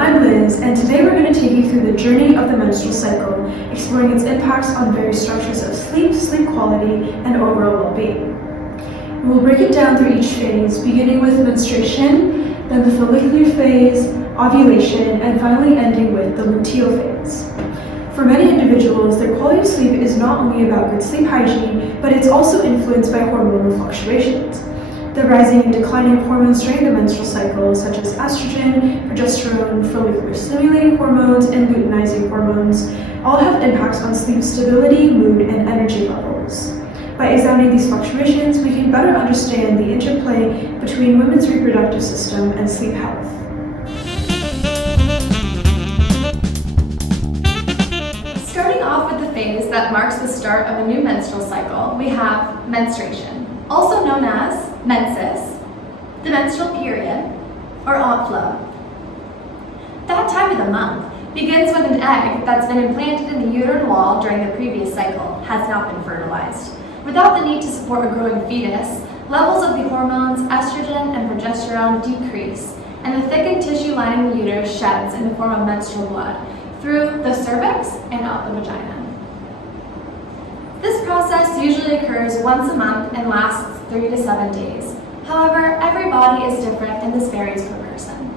I'm Liz, and today we're going to take you through the journey of the menstrual cycle, exploring its impacts on various structures of sleep, sleep quality, and overall well-being. We'll break it down through each phase, beginning with menstruation, then the follicular phase, ovulation, and finally ending with the luteal phase. For many individuals, their quality of sleep is not only about good sleep hygiene, but it's also influenced by hormonal fluctuations. The rising and declining of hormones during the menstrual cycle, such as estrogen, progesterone, follicular stimulating hormones, and luteinizing hormones, all have impacts on sleep stability, mood, and energy levels. By examining these fluctuations, we can better understand the interplay between women's reproductive system and sleep health. Starting off with the phase that marks the start of a new menstrual cycle, we have menstruation, also known as menses, the menstrual period, or outflow. That time of the month begins when an egg that's been implanted in the uterine wall during the previous cycle has not been fertilized. Without the need to support a growing fetus, levels of the hormones estrogen and progesterone decrease, and the thickened tissue lining the uterus sheds in the form of menstrual blood through the cervix and out the vagina. This process usually occurs once a month and lasts 3 to 7 days. However, every body is different and this varies per person.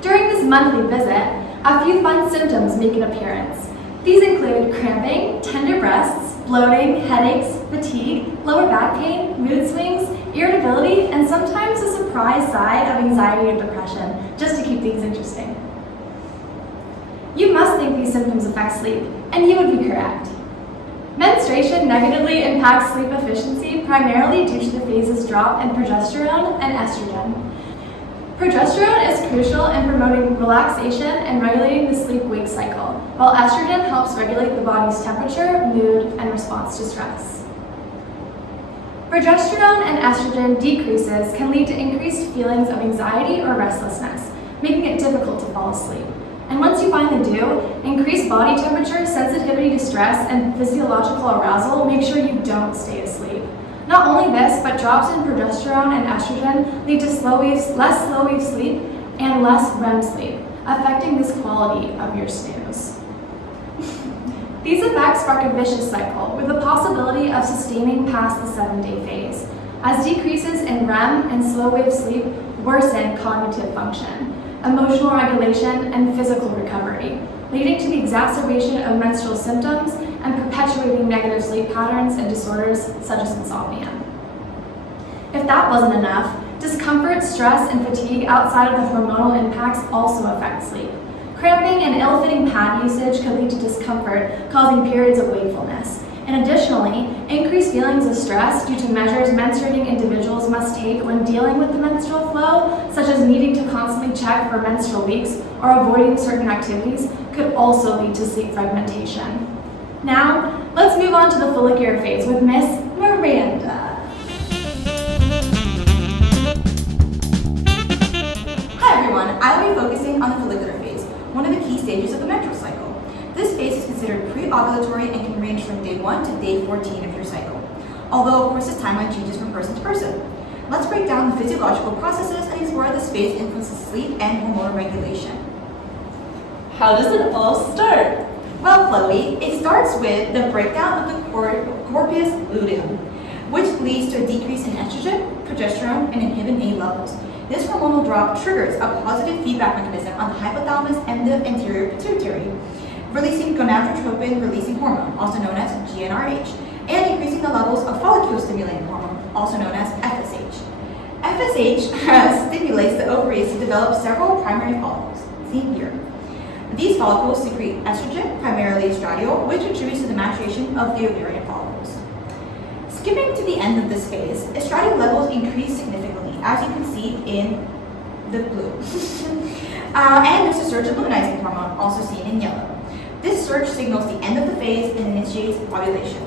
During this monthly visit, a few fun symptoms make an appearance. These include cramping, tender breasts, bloating, headaches, fatigue, lower back pain, mood swings, irritability, and sometimes a surprise side of anxiety or depression, just to keep things interesting. You must think these symptoms affect sleep, and you would be correct. Menstruation negatively impacts sleep efficiency primarily due to the phase's drop in progesterone and estrogen. Progesterone is crucial in promoting relaxation and regulating the sleep-wake cycle, while estrogen helps regulate the body's temperature, mood, and response to stress. Progesterone and estrogen decreases can lead to increased feelings of anxiety or restlessness, making it difficult to fall asleep. And once you finally do, increased body temperature, sensitivity to stress, and physiological arousal make sure you don't stay asleep. Not only this, but drops in progesterone and estrogen lead to less slow-wave sleep and less REM sleep, affecting this quality of your snooze. These effects spark a vicious cycle with the possibility of sustaining past the 7-day phase, as decreases in REM and slow-wave sleep worsen cognitive function, emotional regulation, and physical recovery, leading to the exacerbation of menstrual symptoms and perpetuating negative sleep patterns and disorders such as insomnia. If that wasn't enough, discomfort, stress, and fatigue outside of the hormonal impacts also affect sleep. Cramping and ill-fitting pad usage could lead to discomfort, causing periods of wakefulness. And additionally, increased feelings of stress due to measures menstruating individuals must take when dealing with the menstrual flow, such as needing to constantly check for menstrual leaks or avoiding certain activities, could also lead to sleep fragmentation. Now, let's move on to the follicular phase with Miss Miranda. Hi everyone, I will be focusing on the follicular phase, one of the key stages of the menstrual cycle. This phase is considered pre-ovulatory and can range from day 1 to day 14 of your cycle, although of course this timeline changes from person to person. Let's break down the physiological processes and explore how this phase influences sleep and hormonal regulation. How does it all start? Well, Chloe, it starts with the breakdown of the corpus luteum, which leads to a decrease in estrogen, progesterone, and inhibin A levels. This hormonal drop triggers a positive feedback mechanism on the hypothalamus and the anterior pituitary, releasing gonadotropin-releasing hormone, also known as GnRH, and increasing the levels of follicle-stimulating hormone, also known as FSH. FSH stimulates the ovaries to develop several primary follicles, seen here. These follicles secrete estrogen, primarily estradiol, which contributes to the maturation of the ovarian follicles. Skipping to the end of this phase, estradiol levels increase significantly, as you can see in the blue. And there's a surge of luteinizing hormone, also seen in yellow. This surge signals the end of the phase and initiates ovulation.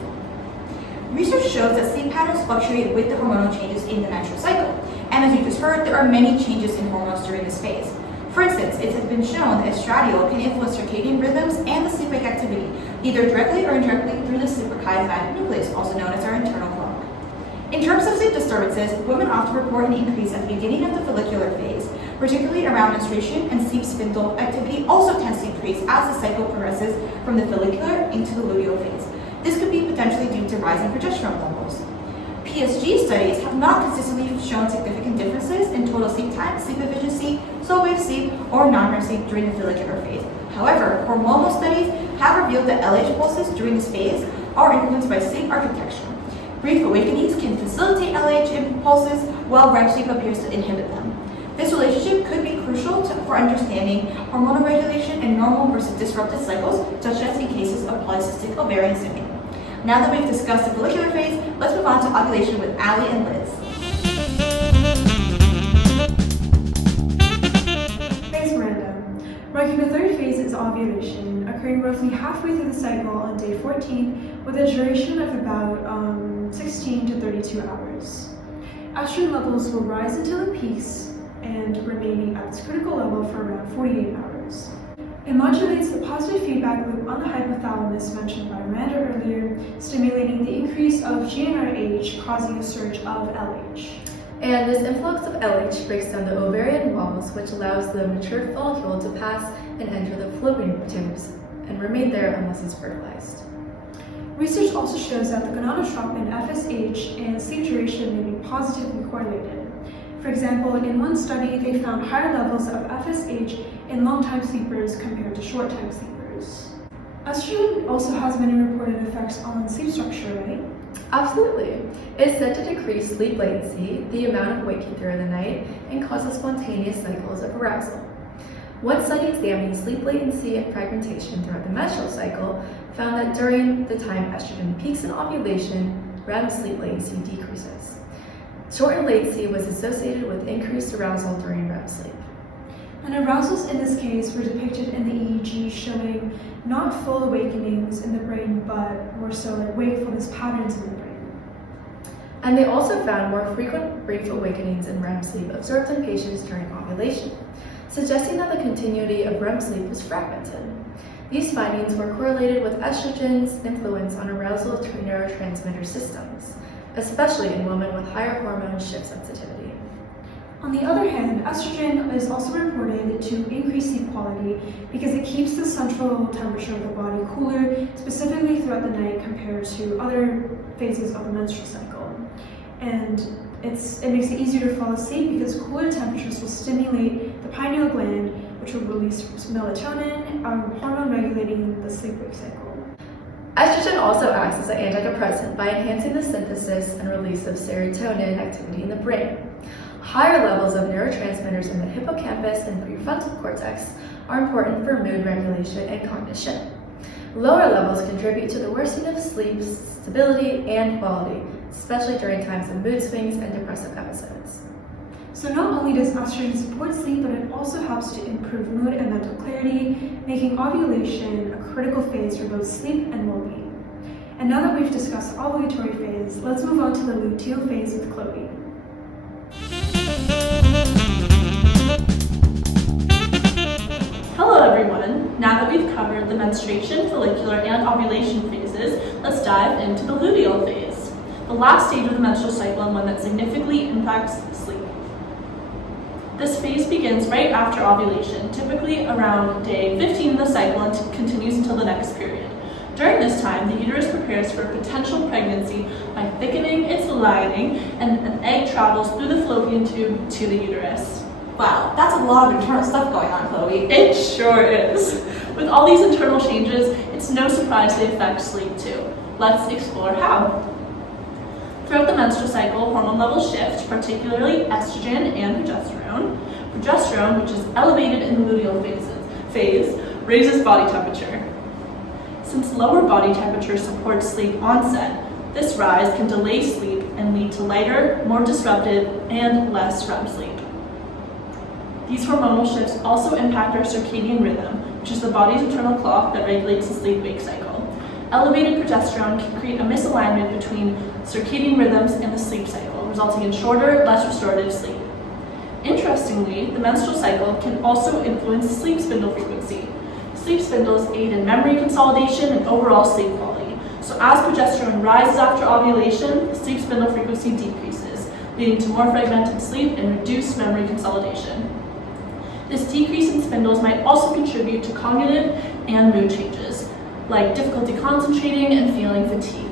Research shows that sleep patterns fluctuate with the hormonal changes in the menstrual cycle, and as you just heard, there are many changes in hormones during this phase. For instance, it has been shown that estradiol can influence circadian rhythms and the sleep-wake activity, either directly or indirectly through the suprachiasmatic nucleus, also known as our internal clock. In terms of sleep disturbances, women often report an increase at the beginning of the follicular phase, particularly around menstruation, and sleep spindle activity also tends to increase as the cycle progresses from the follicular into the luteal phase. This could be potentially due to rising progesterone levels. PSG studies have not consistently shown significant differences in total sleep time, sleep efficiency, slow wave sleep, or non-REM sleep during the follicular phase. However, hormonal studies have revealed that LH pulses during this phase are influenced by sleep architecture. Brief awakenings can facilitate LH impulses, while REM sleep appears to inhibit them. This relationship could be crucial for understanding hormonal regulation in normal versus disrupted cycles, such as in cases of polycystic ovarian syndrome. Now that we've discussed the follicular phase, let's move on to ovulation with Allie and Liz. Thanks, Miranda. Marking the third phase is ovulation, occurring roughly halfway through the cycle on day 14 with a duration of about 16 to 32 hours. Estrogen levels will rise until it peaks and remaining at its critical level for around 48 hours. It modulates the positive feedback loop on the hypothalamus mentioned by Miranda earlier, stimulating the increase of GnRH, causing a surge of LH. And this influx of LH breaks down the ovarian walls, which allows the mature follicle to pass and enter the fallopian tubes and remain there unless it's fertilized. Research also shows that the gonadotropin FSH and sleep duration may be positively correlated. For example, in one study, they found higher levels of FSH in long-time sleepers compared to short-time sleepers. Estrogen also has many reported effects on sleep structure, right? Absolutely. It's said to decrease sleep latency, the amount of waking throughout the night, and causes spontaneous cycles of arousal. One study examining sleep latency and fragmentation throughout the menstrual cycle found that during the time estrogen peaks in ovulation, REM sleep latency decreases. Shortened latency was associated with increased arousal during REM sleep. And arousals in this case were depicted in the EEG, showing not full awakenings in the brain, but more so like wakefulness patterns in the brain. And they also found more frequent brief awakenings in REM sleep observed in patients during ovulation, suggesting that the continuity of REM sleep was fragmented. These findings were correlated with estrogen's influence on arousal of neurotransmitter systems, especially in women with higher hormone shift sensitivity. On the other hand, estrogen is also reported to increase sleep quality because it keeps the central temperature of the body cooler, specifically throughout the night compared to other phases of the menstrual cycle. And it makes it easier to fall asleep because cooler temperatures will stimulate the pineal gland, which will release melatonin, a hormone regulating the sleep-wake cycle. Estrogen also acts as an antidepressant by enhancing the synthesis and release of serotonin activity in the brain. Higher levels of neurotransmitters in the hippocampus and prefrontal cortex are important for mood regulation and cognition. Lower levels contribute to the worsening of sleep stability and quality, especially during times of mood swings and depressive episodes. So not only does estrogen support sleep, but it also helps to improve mood and mental clarity, making ovulation a critical phase for both sleep and well-being. And now that we've discussed the ovulatory phase, let's move on to the luteal phase with Chloe. Hello everyone! Now that we've covered the menstruation, follicular, and ovulation phases, let's dive into the luteal phase, the last stage of the menstrual cycle and one that significantly impacts sleep. This phase begins right after ovulation, typically around day 15 in the cycle and continues until the next period. During this time, the uterus prepares for a potential pregnancy by thickening its lining, and an egg travels through the fallopian tube to the uterus. Wow, that's a lot of internal stuff going on, Chloe. It sure is. With all these internal changes, it's no surprise they affect sleep too. Let's explore how. Throughout the menstrual cycle, hormone levels shift, particularly estrogen and progesterone. Progesterone, which is elevated in the luteal phase, raises body temperature. Since lower body temperature supports sleep onset, this rise can delay sleep and lead to lighter, more disrupted, and less REM sleep. These hormonal shifts also impact our circadian rhythm, which is the body's internal clock that regulates the sleep-wake cycle. Elevated progesterone can create a misalignment between circadian rhythms and the sleep cycle, resulting in shorter, less restorative sleep. Interestingly, the menstrual cycle can also influence sleep spindle frequency. Sleep spindles aid in memory consolidation and overall sleep quality. So as progesterone rises after ovulation, sleep spindle frequency decreases, leading to more fragmented sleep and reduced memory consolidation. This decrease in spindles might also contribute to cognitive and mood changes, like difficulty concentrating and feeling fatigued.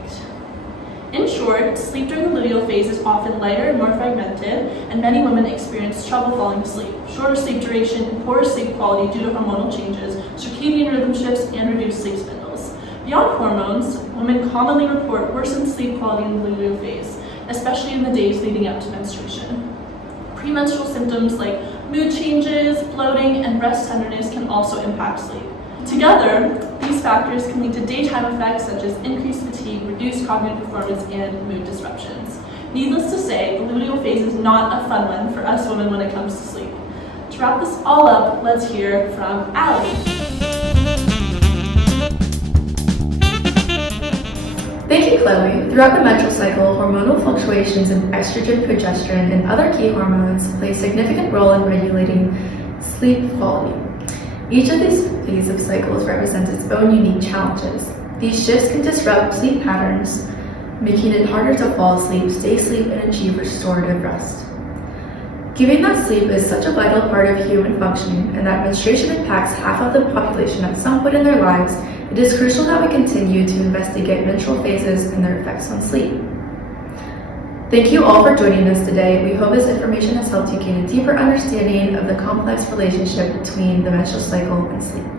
In short, sleep during the luteal phase is often lighter and more fragmented, and many women experience trouble falling asleep, shorter sleep duration, and poorer sleep quality due to hormonal changes, circadian rhythm shifts, and reduced sleep spindles. Beyond hormones, women commonly report worsened sleep quality in the luteal phase, especially in the days leading up to menstruation. Premenstrual symptoms like mood changes, bloating, and breast tenderness can also impact sleep. Together, these factors can lead to daytime effects such as increased fatigue, reduced cognitive performance, and mood disruptions. Needless to say, the luteal phase is not a fun one for us women when it comes to sleep. To wrap this all up, let's hear from Allie. Thank you, Chloe. Throughout the menstrual cycle, hormonal fluctuations in estrogen, progesterone, and other key hormones play a significant role in regulating sleep quality. Each of these phases of cycles represents its own unique challenges. These shifts can disrupt sleep patterns, making it harder to fall asleep, stay asleep, and achieve restorative rest. Given that sleep is such a vital part of human functioning and that menstruation impacts half of the population at some point in their lives, it is crucial that we continue to investigate menstrual phases and their effects on sleep. Thank you all for joining us today. We hope this information has helped you gain a deeper understanding of the complex relationship between the menstrual cycle and sleep.